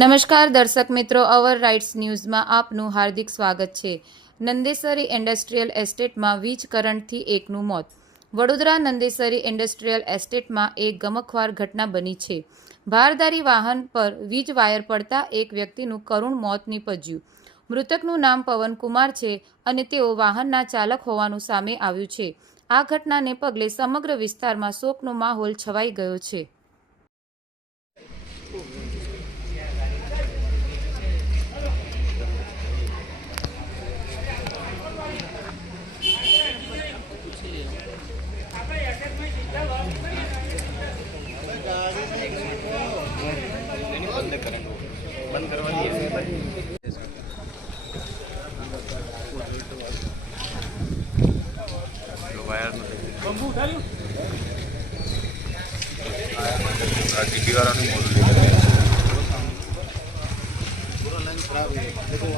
નમસ્કાર દર્શક મિત્રો, અવર રાઇટ્સ ન્યૂઝમાં આપનું હાર્દિક સ્વાગત છે। નંદેસરી ઇન્ડસ્ટ્રીયલ એસ્ટેટમાં વીજ કરંટથી એકનું મોત। વડોદરા નંદેસરી ઇન્ડસ્ટ્રીયલ એસ્ટેટમાં એક ગમખ્વાર ઘટના બની છે। ભારદારી વાહન પર વીજ વાયર પડતા એક વ્યક્તિનું કરુણ મોત નીપજ્યું। મૃતકનું નામ પવન કુમાર છે અને તેઓ વાહનના ચાલક હોવાનું સામે આવ્યું છે। આ ઘટનાને પગલે સમગ્ર વિસ્તારમાં શોકનો માહોલ છવાઈ ગયો છે। बंद करवानी है। वायर बंबू उठा लो। जीपी वाला नहीं बोल रही है। पूरा लाइन खराब है। देखो